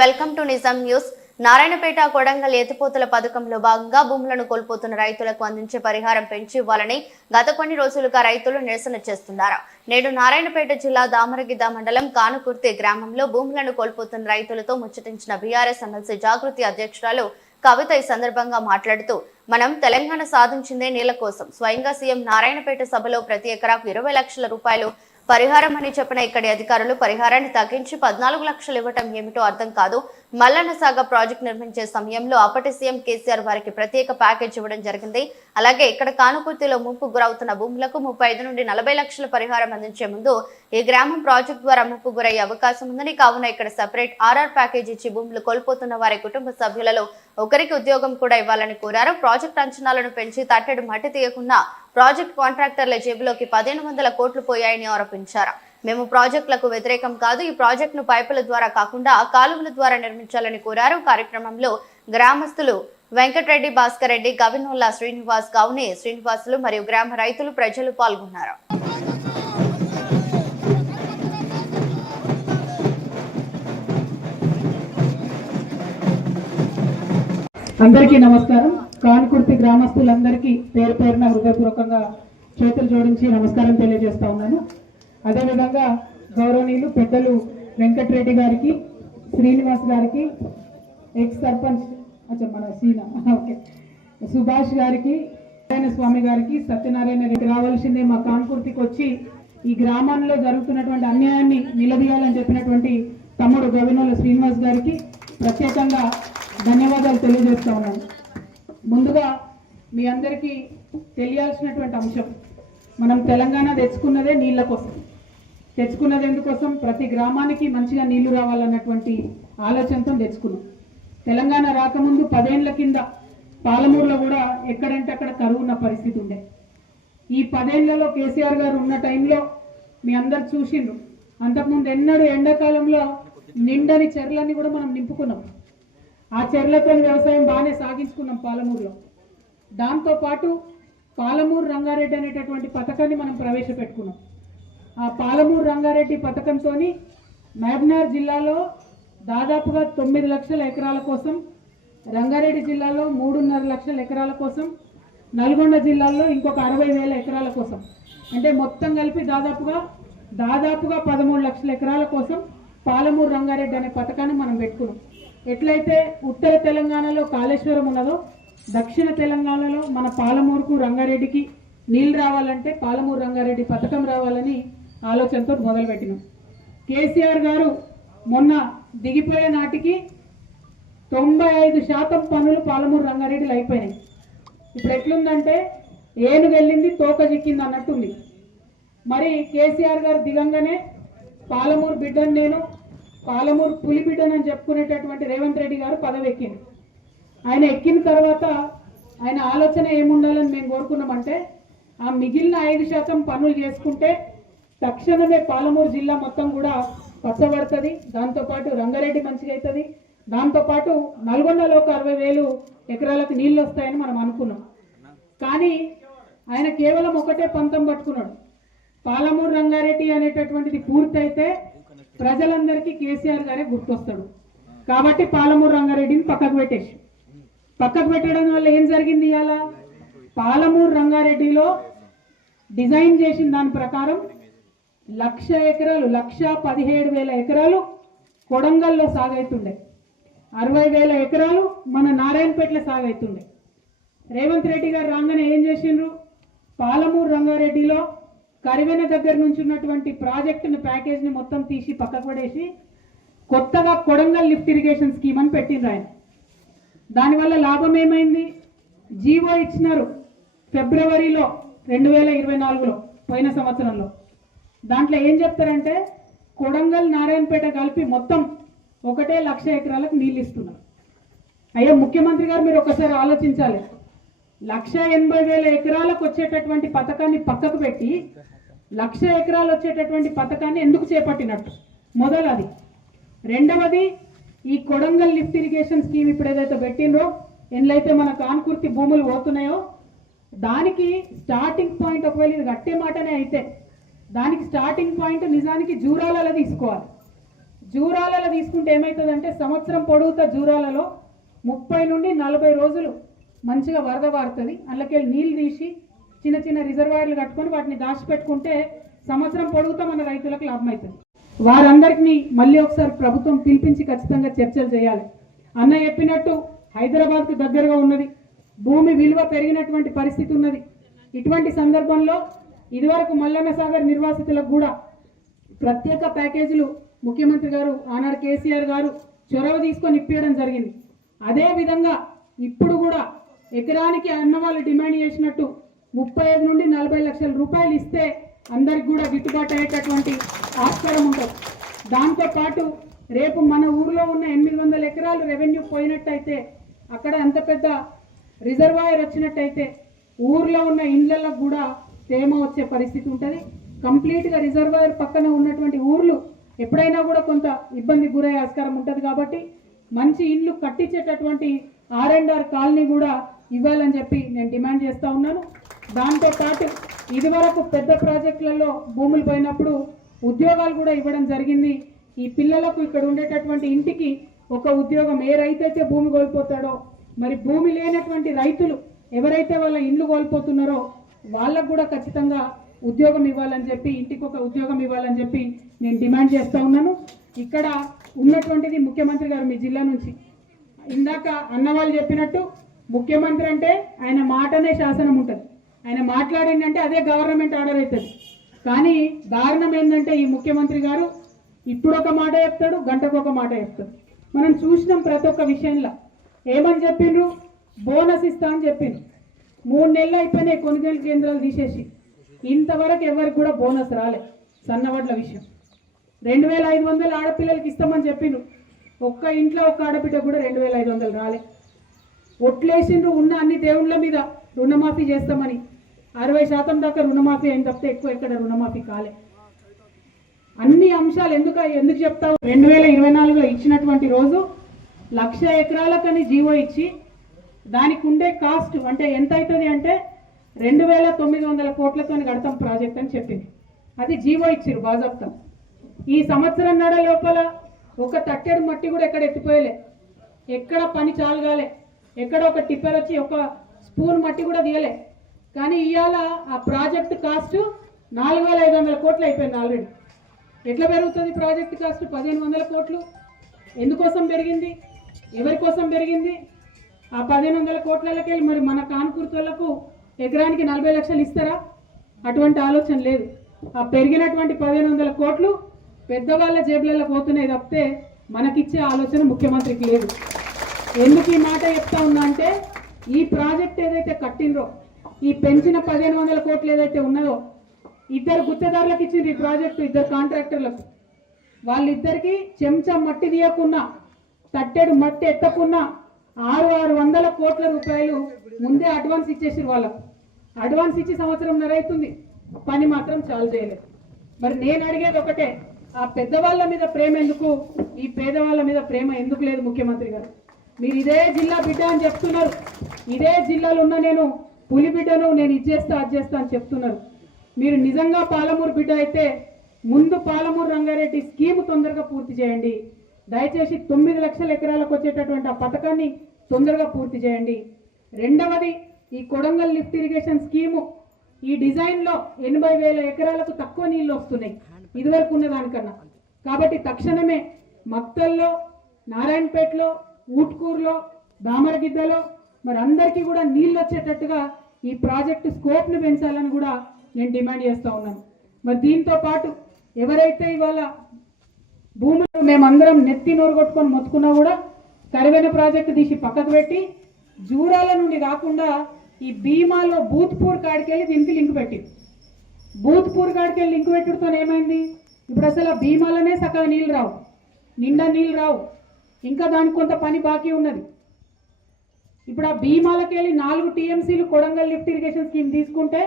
Welcome to Nizam news. Narayanpet Kodangal ఎత్తిపోతల పథకంలో భాగంగా భూములను కోల్పోతున్న రైతులకు అందించే పరిహారం పెంచి ఇవ్వాలని గత కొన్ని రోజులుగా రైతులు నిరసన చేస్తున్నారు. నేడు నారాయణపేట జిల్లా దామరగిద్ద మండలం కానుకుర్తి గ్రామంలో భూములను కోల్పోతున్న రైతులతో ముచ్చటించిన బీఆర్ఎస్ ఎమ్మెల్సీ జాగృతి అధ్యక్షురాలు కవిత ఈ సందర్భంగా మాట్లాడుతూ, మనం తెలంగాణ సాధించిందే నీళ్ల కోసం. స్వయంగా సీఎం నారాయణపేట సభలో ప్రతి ఎకరాకు 20 లక్షల రూపాయలు పరిహారం అని చెప్పిన ఇక్కడి అధికారులు పరిహారాన్ని తగ్గించి 14 లక్షలు ఇవ్వటం ఏమిటో అర్థం కాదు. మల్లన్న సాగర్ ప్రాజెక్టు నిర్మించే సమయంలో అప్పటి సీఎం కేసీఆర్ వారికి ప్రత్యేక ప్యాకేజ్ ఇవ్వడం జరిగింది. అలాగే ఇక్కడ కానుకుర్తిలో ముంపు గురవుతున్న భూములకు 35 నుండి 40 లక్షల పరిహారం అందించే ముందు ఈ గ్రామం ప్రాజెక్టు ద్వారా ముంపు గురయ్యే అవకాశం ఉందని, కావున ఇక్కడ సెపరేట్ ఆర్ఆర్ ప్యాకేజ్ ఇచ్చి భూములు కోల్పోతున్న వారి కుటుంబ సభ్యులలో ఒకరికి ఉద్యోగం కూడా ఇవ్వాలని కోరారు. ప్రాజెక్టు అంచనాలను పెంచి తట్టెడు మట్టి తీయకుండా ప్రాజెక్ట్ కాంట్రాక్టర్ల జేబులోకి 1500 కోట్లు పోయాయని ఆరోపించారు. మేము ప్రాజెక్టులకు వ్యతిరేకం కాదు, ఈ ప్రాజెక్టును పైపుల ద్వారా కాకుండా కాలువల ద్వారా నిర్మించాలని కోరారు. కార్యక్రమంలో గ్రామస్తులు వెంకటరెడ్డి, భాస్కర్ రెడ్డి, గవినోల్లా శ్రీనివాస్, గౌని శ్రీనివాసులు మరియు గ్రామ రైతులు, ప్రజలు పాల్గొన్నారు. అందరికీ నమస్కారం. కానుకుర్తి గ్రామస్తులందరికీ పేరు పేరున హృదయపూర్వకంగా చేతులు జోడించి నమస్కారం తెలియజేస్తా ఉన్నాను. అదేవిధంగా గౌరవనీయులు పెద్దలు వెంకటరెడ్డి గారికి, శ్రీనివాస్ గారికి, ఎక్స్ సర్పంచ్ మన సీనా ఓకే సుభాష్ గారికి, నారాయణ స్వామి గారికి, సత్యనారాయణ రెడ్డి రావాల్సిందే మా కానుకుర్తికి వచ్చి ఈ గ్రామంలో జరుగుతున్నటువంటి అన్యాయాన్ని నిలదీయాలని చెప్పినటువంటి తమ్ముడు గవినోల శ్రీనివాస్ గారికి ప్రత్యేకంగా ధన్యవాదాలు తెలియజేస్తా ఉన్నాను. ముందుగా మీ అందరికీ తెలియాల్సినటువంటి అంశం, మనం తెలంగాణ తెచ్చుకున్నదే నీళ్ళ కోసం. తెచ్చుకున్నది ఎందుకోసం? ప్రతి గ్రామానికి మంచిగా నీళ్లు రావాలన్నటువంటి ఆలోచనతో తెచ్చుకున్నాం. తెలంగాణ రాకముందు 10 ఏళ్ల కింద పాలమూరులో కూడా ఎక్కడంటే అక్కడ కరువు ఉన్న పరిస్థితి ఉండే. ఈ 10 ఏళ్లలో కేసీఆర్ గారు ఉన్న టైంలో మీ అందరు చూసిండ్రు. అంతకుముందు ఎన్నడూ ఎండాకాలంలో నిండని చెర్లన్నీ కూడా మనం నింపుకున్నాం. ఆ చెర్లతో వ్యవసాయం బాగానే సాగించుకున్నాం పాలమూరులో. దాంతోపాటు పాలమూరు రంగారెడ్డి అనేటటువంటి పథకాన్ని మనం ప్రవేశపెట్టుకున్నాం. ఆ పాలమూరు రంగారెడ్డి పథకంతో మహబూబ్నగర్ జిల్లాలో దాదాపుగా 9 లక్షల ఎకరాల కోసం, రంగారెడ్డి జిల్లాలో 3.5 లక్షల ఎకరాల కోసం, నల్గొండ జిల్లాలో ఇంకొక 60,000 ఎకరాల కోసం, అంటే మొత్తం కలిపి దాదాపుగా 13 లక్షల ఎకరాల కోసం పాలమూరు రంగారెడ్డి అనే పథకాన్ని మనం పెట్టుకున్నాం. ఎట్లయితే ఉత్తర తెలంగాణలో కాళేశ్వరం ఉన్నదో, దక్షిణ తెలంగాణలో మన పాలమూరుకు రంగారెడ్డికి నీళ్ళు రావాలంటే పాలమూరు రంగారెడ్డి పథకం రావాలని ఆలోచనతో మొదలుపెట్టినాం. కేసీఆర్ గారు మొన్న దిగిపోయే నాటికి 95% పనులు పాలమూరు రంగారెడ్డిలో అయిపోయినాయి. ఇప్పుడు ఎట్లుందంటే ఏనుగు వెళ్ళింది తోక చిక్కింది అన్నట్టుంది. మరి కేసీఆర్ గారు దిగంగానే పాలమూరు బిడ్డను, నేను పాలమూరు పులి బిడ్డనని చెప్పుకునేటటువంటి రేవంత్ రెడ్డి గారు పదవి ఎక్కింది. ఆయన ఎక్కిన తర్వాత ఆయన ఆలోచన ఏముండాలని మేము కోరుకున్నామంటే, ఆ మిగిలిన 5% పనులు చేసుకుంటే తక్షణమే పాలమూరు జిల్లా మొత్తం కూడా పచ్చబడుతుంది, దాంతోపాటు రంగారెడ్డి మంచిగా అవుతుంది, దాంతోపాటు నల్గొండలో ఒక 60,000 ఎకరాలకు నీళ్ళు వస్తాయని మనం అనుకున్నాం. కానీ ఆయన కేవలం ఒకటే పంతం పట్టుకున్నాడు. పాలమూరు రంగారెడ్డి అనేటటువంటిది పూర్తయితే ప్రజలందరికీ కేసీఆర్ గారే గుర్తొస్తాడు కాబట్టి పాలమూరు రంగారెడ్డిని పక్కకు పెట్టడం వల్ల ఏం జరిగింది? ఇవాళ పాలమూరు రంగారెడ్డిలో డిజైన్ చేసిన దాని ప్రకారం 1,00,000 ఎకరాలు, 1,17,000 ఎకరాలు కొడంగల్లో సాగైతుండే, 60,000 ఎకరాలు మన నారాయణపేటలో సాగైతుండే. రేవంత్ రెడ్డి గారు రాగానే ఏం చేసిండ్రు? పాలమూరు రంగారెడ్డిలో కరివెన దగ్గర నుంచి ఉన్నటువంటి ప్రాజెక్టుని, ప్యాకేజ్ని మొత్తం తీసి పక్కకు పడేసి కొత్తగా కొడంగల్ లిఫ్ట్ ఇరిగేషన్ స్కీమ్ అని పెట్టిండ్రు ఆయన. దానివల్ల లాభం ఏమైంది? జీవో ఇచ్చినారు ఫిబ్రవరిలో 2024లో, పోయిన సంవత్సరంలో. దాంట్లో ఏం చెప్తారంటే కొడంగల్ నారాయణపేట కలిపి మొత్తం 1,00,000 ఎకరాలకు నీళ్ళు ఇస్తున్నారు. అయ్యో ముఖ్యమంత్రి గారు, మీరు ఒకసారి ఆలోచించాలి. 1,80,000 ఎకరాలకు వచ్చేటటువంటి పథకాన్ని పక్కకు పెట్టి 1,00,000 ఎకరాలు వచ్చేటటువంటి పథకాన్ని ఎందుకు చేపట్టినట్టు? మొదలది. రెండవది, ఈ కొడంగల్ లిఫ్ట్ ఇరిగేషన్ స్కీమ్ ఇప్పుడు ఏదైతే పెట్టిండ్రో, ఎన్నైతే మన కానుకుర్తి భూములు పోతున్నాయో దానికి స్టార్టింగ్ పాయింట్, ఒకవేళ ఇది గట్టే మాటనే అయితే దానికి స్టార్టింగ్ పాయింట్ నిజానికి జూరాలలో తీసుకోవాలి. జూరాలలో తీసుకుంటే ఏమవుతుందంటే సంవత్సరం పొడుగుతా జూరాలలో 30 నుండి 40 రోజులు మంచిగా వరద వారుతుంది. అందులోకి నీళ్ళు తీసి చిన్న చిన్న రిజర్వాయర్లు కట్టుకొని వాటిని దాచిపెట్టుకుంటే సంవత్సరం పొడుగుతా మన రైతులకు లాభం అవుతుంది. వారందరికీ మళ్ళీ ఒకసారి ప్రభుత్వం పిలిపించి ఖచ్చితంగా చర్చలు చేయాలి. అన్న చెప్పినట్టు హైదరాబాద్కు దగ్గరగా ఉన్నది, భూమి విలువ పెరిగినటువంటి పరిస్థితి ఉన్నది. ఇటువంటి సందర్భంలో ఇదివరకు మల్లన్న సాగర్ నిర్వాసితులకు కూడా ప్రత్యేక ప్యాకేజీలు ముఖ్యమంత్రి గారు ఆనాడు కేసీఆర్ గారు చొరవ తీసుకొని ఇప్పించడం జరిగింది. అదేవిధంగా ఇప్పుడు కూడా ఎకరానికి అన్న వాళ్ళు డిమాండ్ చేసినట్టు 35 నుండి 40 లక్షల రూపాయలు ఇస్తే అందరికి కూడా గిట్టుబాటు అయ్యేటటువంటి ఆస్కారం ఉంటుంది. దాంతోపాటు రేపు మన ఊర్లో ఉన్న 800 ఎకరాలు రెవెన్యూ పోయినట్టయితే, అక్కడ అంత పెద్ద రిజర్వాయర్ వచ్చినట్టయితే ఊర్లో ఉన్న ఇండ్లకు కూడా తేమ వచ్చే పరిస్థితి ఉంటుంది. కంప్లీట్గా రిజర్వాయర్ పక్కన ఉన్నటువంటి ఊర్లు ఎప్పుడైనా కూడా కొంత ఇబ్బంది గురయ్యే ఆస్కారం ఉంటుంది. కాబట్టి మంచి ఇల్లు కట్టించేటటువంటి R&R కాలనీ కూడా ఇవ్వాలని చెప్పి నేను డిమాండ్ చేస్తూ ఉన్నాను. దాంతోపాటు ఇదివరకు పెద్ద ప్రాజెక్టులలో భూములు పోయినప్పుడు ఉద్యోగాలు కూడా ఇవ్వడం జరిగింది. ఈ పిల్లలకు ఇక్కడ ఉండేటటువంటి ఇంటికి ఒక ఉద్యోగం, ఏ రైతు అయితే భూమి కోల్పోతాడో, మరి భూమి లేనటువంటి రైతులు ఎవరైతే వాళ్ళ ఇండ్లు కోల్పోతున్నారో వాళ్ళకు కూడా ఖచ్చితంగా ఉద్యోగం ఇవ్వాలని చెప్పి, ఇంటికి ఒక ఉద్యోగం ఇవ్వాలని చెప్పి నేను డిమాండ్ చేస్తూ ఉన్నాను. ఇక్కడ ఉన్నటువంటిది ముఖ్యమంత్రి గారు మీ జిల్లా నుంచి, ఇందాక అన్నవాళ్ళు చెప్పినట్టు ముఖ్యమంత్రి అంటే ఆయన మాటనే శాసనం ఉంటుంది. ఆయన మాట్లాడిందంటే అదే గవర్నమెంట్ ఆర్డర్ అవుతుంది. కానీ దారుణం ఏంటంటే ఈ ముఖ్యమంత్రి గారు ఇప్పుడు ఒక మాట చెప్తాడు, గంటకు ఒక మాట చెప్తాడు. మనం చూసినాం ప్రతి ఒక్క విషయంలో. ఏమని చెప్పిండ్రు? బోనస్ ఇస్తా అని చెప్పిండ్రు. 3 నెలలు అయిపోయినాయి కొనుగోలు కేంద్రాలు తీసేసి, ఇంతవరకు ఎవరికి కూడా బోనస్ రాలే. సన్నవడ్ల విషయం 2500 ఆడపిల్లలకి ఇస్తామని చెప్పిండ్రు. ఒక్క ఇంట్లో ఒక్క ఆడబిడ్డ కూడా 2500 రాలే. ఒట్లేసిండ్రు ఉన్న అన్ని దేవుళ్ళ మీద రుణమాఫీ చేస్తామని. 60% దాకా రుణమాఫీ అయిన తప్పితే ఎక్కువ ఎక్కడ రుణమాఫీ కాలే. అన్ని అంశాలు ఎందుకు చెప్తావు? 2024లో ఇచ్చినటువంటి రోజు 1,00,000 ఎకరాలకని జీవో ఇచ్చి దానికి ఉండే కాస్ట్ అంటే ఎంత అవుతుంది అంటే 2,900 కోట్లతో కడతాం ప్రాజెక్ట్ అని చెప్పింది. అది జీవో ఇచ్చిరు బాజాప్తా. ఈ సంవత్సరం నడ లోపల ఒక తట్టెడు మట్టి కూడా ఎక్కడ ఎత్తిపోయలే, ఎక్కడ పని చాలుగాలే, ఎక్కడ ఒక టిప్పర్ వచ్చి ఒక స్పూన్ మట్టి కూడా తీయలే. కానీ ఇవాళ ఆ ప్రాజెక్ట్ కాస్ట్ 4,500 కోట్లు అయిపోయింది ఆల్రెడీ. ఎట్లా పెరుగుతుంది ప్రాజెక్ట్ కాస్ట్? 1,500 కోట్లు. ఎందుకోసం పెరిగింది? ఎవరి కోసం పెరిగింది? ఆ 1,500 కోట్లకి మరి మన కాన్పూర్తోళ్లకు ఎకరానికి 40 లక్షలు ఇస్తారా? అటువంటి ఆలోచన లేదు. ఆ పెరిగినటువంటి 1,500 కోట్లు పెద్దవాళ్ళ జేబులలో పోతున్నాయి తప్పితే మనకిచ్చే ఆలోచన ముఖ్యమంత్రికి లేదు. ఎందుకు ఈ మాట చెప్తా ఉన్నా అంటే, ఈ ప్రాజెక్ట్ ఏదైతే కట్టిండ్రో, ఈ పెంచిన 1,500 కోట్లు ఏదైతే ఉన్నదో, 2 గుత్తేదారులకు ఇచ్చింది ఈ ప్రాజెక్టు, 2 కాంట్రాక్టర్లకు. వాళ్ళిద్దరికి చెంచా మట్టి తీయకున్నా, తట్టెడు మట్టి ఎత్తకున్నా 600 కోట్ల రూపాయలు ముందే అడ్వాన్స్ ఇచ్చేసి వాళ్ళకు. అడ్వాన్స్ ఇచ్చి సంవత్సరంన్నర అవుతుంది, పని మాత్రం చాలు చేయలేదు. మరి నేను అడిగేది ఒకటే, ఆ పెద్దవాళ్ళ మీద ప్రేమ ఎందుకు, ఈ పేదవాళ్ళ మీద ప్రేమ ఎందుకు లేదు ముఖ్యమంత్రి గారు? మీరు ఇదే జిల్లా బిడ్డ అని చెప్తున్నారు, ఇదే జిల్లాలో ఉన్న నేను పులి బిడ్డను, నేను ఇచ్చేస్తా అది చేస్తా అని చెప్తున్నారు. మీరు నిజంగా పాలమూరు బిడ్డ అయితే ముందు పాలమూరు రంగారెడ్డి స్కీమ్ తొందరగా పూర్తి చేయండి. దయచేసి 9 లక్షల ఎకరాలకు వచ్చేటటువంటి ఆ పథకాన్ని తొందరగా పూర్తి చేయండి. రెండవది, ఈ కొడంగల్ లిఫ్ట్ ఇరిగేషన్ స్కీము, ఈ డిజైన్లో 80,000 ఎకరాలకు తక్కువ నీళ్ళు వస్తున్నాయి ఇదివరకు ఉన్న దానికన్నా. కాబట్టి తక్షణమే మక్తల్లో, నారాయణపేటలో, ఊట్కూరులో, దామరగిద్దలో మరి అందరికీ కూడా నీళ్ళు వచ్చేటట్టుగా ఈ ప్రాజెక్టు స్కోప్ను పెంచాలని కూడా నేను డిమాండ్ చేస్తూ ఉన్నాను. మరి దీంతో పాటు ఎవరైతే ఇవాళ భూములు మేమందరం నెత్తి నోరు కొట్టుకొని మొత్తుకున్నా కూడా కరివెన ప్రాజెక్టు తీసి పక్కకు పెట్టి జూరాల నుండి కాకుండా ఈ భీమాలో బూత్పూర్ కాడికెళ్ళి దీనికి లింక్ పెట్టింది. బూత్పూర్ కాడికెళ్ళి లింక్ పెట్టుడుతో ఏమైంది? ఇప్పుడు అసలు ఆ భీమాలనే సగం నీళ్ళు రావు, నిండా నీళ్ళు రావు, ఇంకా దానికి కొంత పని బాకీ ఉన్నది. ఇప్పుడు ఆ భీమాలకెళ్ళి 4 TMCలు కొడంగల్ లిఫ్ట్ ఇరిగేషన్ స్కీమ్ తీసుకుంటే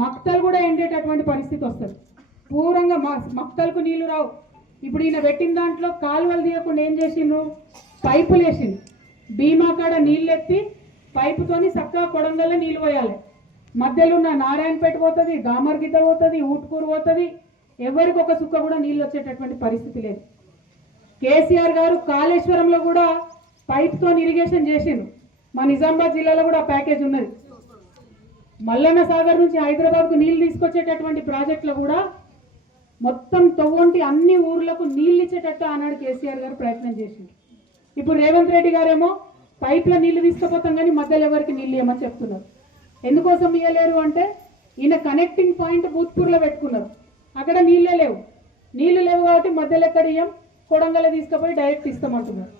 మక్తలు కూడా ఎండేటటువంటి పరిస్థితి వస్తుంది. పూర్వంగా మక్తలకు నీళ్లు రావు. ఇప్పుడు ఈయన పెట్టిన దాంట్లో కాలువలు తీయకుండా ఏం చేసిండ్రు? పైపులు వేసిండ్రు. భీమా కాడ నీళ్ళు ఎత్తి పైపుతోని చక్కగా కొడంగల్లో నీళ్ళు పోయాలి. మధ్యలో ఉన్న నారాయణపేట పోతుంది, దామర్గిద్ద పోతుంది, ఊట్కూరు పోతుంది, ఎవరికి ఒక సుక్క కూడా నీళ్ళు వచ్చేటటువంటి పరిస్థితి లేదు. కేసీఆర్ గారు కాళేశ్వరంలో కూడా పైప్తో ఇరిగేషన్ చేసిండు. మా నిజామాబాద్ జిల్లాలో కూడా ఆ ప్యాకేజ్ ఉన్నది. మల్లన్న సాగర్ నుంచి హైదరాబాద్కు నీళ్లు తీసుకొచ్చేటటువంటి ప్రాజెక్టులో కూడా మొత్తం తవ్వంటి అన్ని ఊర్లకు నీళ్ళు ఇచ్చేటట్టు ఆనాడు కేసీఆర్ గారు ప్రయత్నం చేసిండు. ఇప్పుడు రేవంత్ రెడ్డి గారేమో పైప్లో నీళ్లు తీసుకుపోతాం కానీ మధ్యలో ఎవరికి నీళ్ళు ఇవ్వమని చెప్తున్నారు. ఎందుకోసం ఇవ్వలేరు అంటే ఈయన కనెక్టింగ్ పాయింట్ భూత్పూర్లో పెట్టుకున్నారు. అక్కడ నీళ్ళే లేవు. నీళ్లు లేవు కాబట్టి మధ్యలో ఎక్కడ ఇయ్యం, కొడంగల్ తీసుకుపోయి డైరెక్ట్ ఇస్తామంటున్నారు.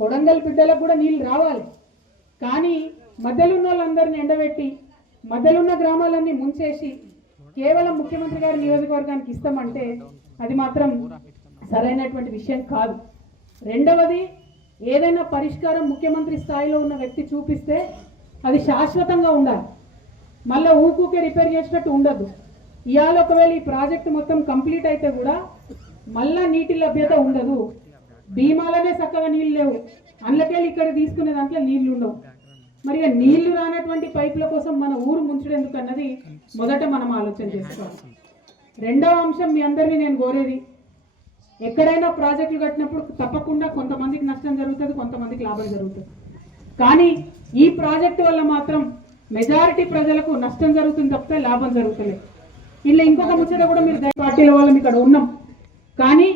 కొడంగల్ బిడ్డలకు కూడా నీళ్ళు రావాలి. కానీ మధ్యలో ఉన్న వాళ్ళందరినీ ఎండబెట్టి మధ్యలో ఉన్న గ్రామాలన్నీ ముంచేసి కేవలం ముఖ్యమంత్రి గారి నియోజకవర్గానికి ఇస్తామంటే అది మాత్రం సరైనటువంటి విషయం కాదు. రెండవది, ఏదైనా పరిష్కారం ముఖ్యమంత్రి స్థాయిలో ఉన్న వ్యక్తి చూపిస్తే అది శాశ్వతంగా ఉండాలి. మళ్ళీ ఊకూకే రిపేర్ చేసినట్టు ఉండదు. ఇవాళ ఒకవేళ ఈ ప్రాజెక్ట్ మొత్తం కంప్లీట్ అయితే కూడా మళ్ళా నీటి లభ్యత ఉండదు. భీమాలనే చక్కగా నీళ్ళు లేవు, అందులోకెళ్ళి ఇక్కడ తీసుకునే దాంట్లో నీళ్లు ఉండవు. మరి నీళ్లు రానటువంటి పైపుల కోసం మన ఊరు ముంచడం అన్నది మొదట మనం ఆలోచన చేసుకోవాలి. రెండవ అంశం, మీ అందరినీ నేను కోరేది, ఎక్కడైనా ప్రాజెక్టులు కట్టినప్పుడు తప్పకుండా కొంతమందికి నష్టం జరుగుతుంది, కొంతమందికి లాభం జరుగుతుంది. కానీ ఈ ప్రాజెక్టు వల్ల మాత్రం మెజారిటీ ప్రజలకు నష్టం జరుగుతుంది తప్పితే లాభం జరుగుతుంది. ఇలా ఇంకొక ముచ్చట కూడా, మీరు పార్టీల వాళ్ళం ఇక్కడ ఉన్నాం, కానీ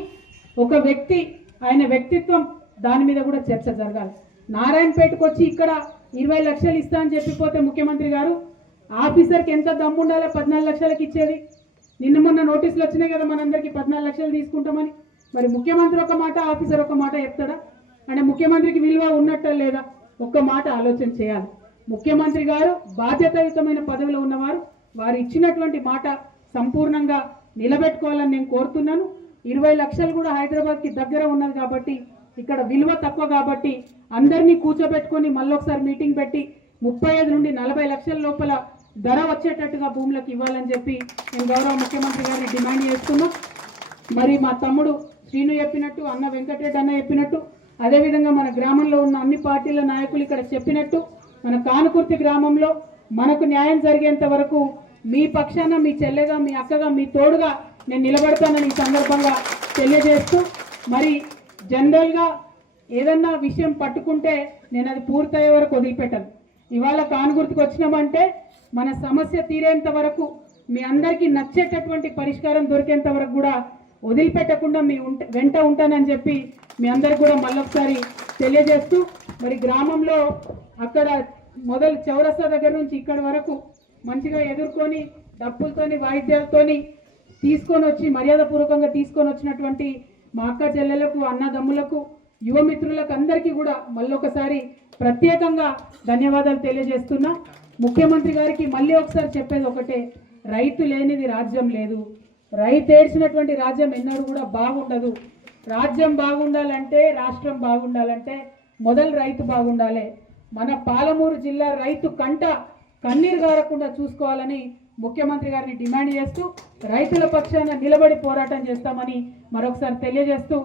ఒక వ్యక్తి ఆయన వ్యక్తిత్వం దాని మీద కూడా చర్చ జరగాలి. నారాయణపేటకు వచ్చి ఇక్కడ 20 లక్షలు ఇస్తా అని చెప్పిపోతే ముఖ్యమంత్రి గారు ఆఫీసర్కి ఎంత దమ్ము ఉండాలో 14 లక్షలకు ఇచ్చేది. నిన్న మొన్న నోటీసులు వచ్చినాయి కదా మనందరికీ 14 లక్షలు తీసుకుంటామని. మరి ముఖ్యమంత్రి ఒక మాట, ఆఫీసర్ ఒక మాట చెప్తాడా? అంటే ముఖ్యమంత్రికి విలువ ఉన్నట్ట లేదా? ఒక్క మాట ఆలోచన చేయాలి. ముఖ్యమంత్రి గారు బాధ్యతాయుతమైన పదవిలో ఉన్నవారు, వారు ఇచ్చినటువంటి మాట సంపూర్ణంగా నిలబెట్టుకోవాలని నేను కోరుతున్నాను. 20 లక్షలు కూడా హైదరాబాద్కి దగ్గర ఉన్నది కాబట్టి, ఇక్కడ విలువ తక్కువ కాబట్టి అందరినీ కూర్చోబెట్టుకొని మళ్ళొకసారి మీటింగ్ పెట్టి 35 నుండి 40 లక్షల లోపల ధర వచ్చేటట్టుగా భూములకు ఇవ్వాలని చెప్పి నేను గౌరవ ముఖ్యమంత్రి గారిని డిమాండ్ చేస్తున్నాం. మరి మా తమ్ముడు శ్రీను చెప్పినట్టు, అన్న వెంకటరెడ్డి అన్న చెప్పినట్టు, అదేవిధంగా మన గ్రామంలో ఉన్న అన్ని పార్టీల నాయకులు ఇక్కడ చెప్పినట్టు, మన కానుకుర్తి గ్రామంలో మనకు న్యాయం జరిగేంత వరకు మీ పక్షాన, మీ చెల్లెగా, మీ అక్కగా, మీ తోడుగా నేను నిలబడతానని ఈ సందర్భంగా తెలియజేస్తూ, మరి జనరల్గా ఏదన్నా విషయం పట్టుకుంటే నేను అది పూర్తయ్యే వరకు వదిలిపెట్టాను. ఇవాళ కానుగుర్తుకు వచ్చినామంటే మన సమస్య తీరేంత వరకు, మీ అందరికీ నచ్చేటటువంటి పరిష్కారం దొరికేంత వరకు కూడా వదిలిపెట్టకుండా మీ వెంట ఉంటానని చెప్పి మీ అందరికి కూడా మళ్ళొకసారి తెలియజేస్తూ, మరి గ్రామంలో అక్కడ మొదలు చౌరస్తా దగ్గర నుంచి ఇక్కడి వరకు మంచిగా ఎదుర్కొని డప్పులతోని వాయిద్యాలతోని తీసుకొని వచ్చి మర్యాదపూర్వకంగా తీసుకొని వచ్చినటువంటి మా అక్క చెల్లెలకు, అన్నదమ్ములకు, యువమిత్రులకు అందరికీ కూడా మళ్ళొకసారి ప్రత్యేకంగా ధన్యవాదాలు తెలియజేస్తున్నా. ముఖ్యమంత్రి గారికి మళ్ళీ ఒకసారి చెప్పేది ఒకటే, రైతు లేనిది రాజ్యం లేదు. రైతు ఏడ్చినటువంటి రాజ్యం ఎన్నడూ కూడా బాగుండదు. రాజ్యం బాగుండాలంటే, రాష్ట్రం బాగుండాలంటే మొదలు రైతు బాగుండాలి. మన పాలమూరు జిల్లా రైతు కంట కన్నీరు గారకుండా చూసుకోవాలని ముఖ్యమంత్రి గారిని డిమాండ్ చేస్తూ రైతుల పక్షాన నిలబడి పోరాటం చేస్తామని మరొకసారి తెలియజేస్తూ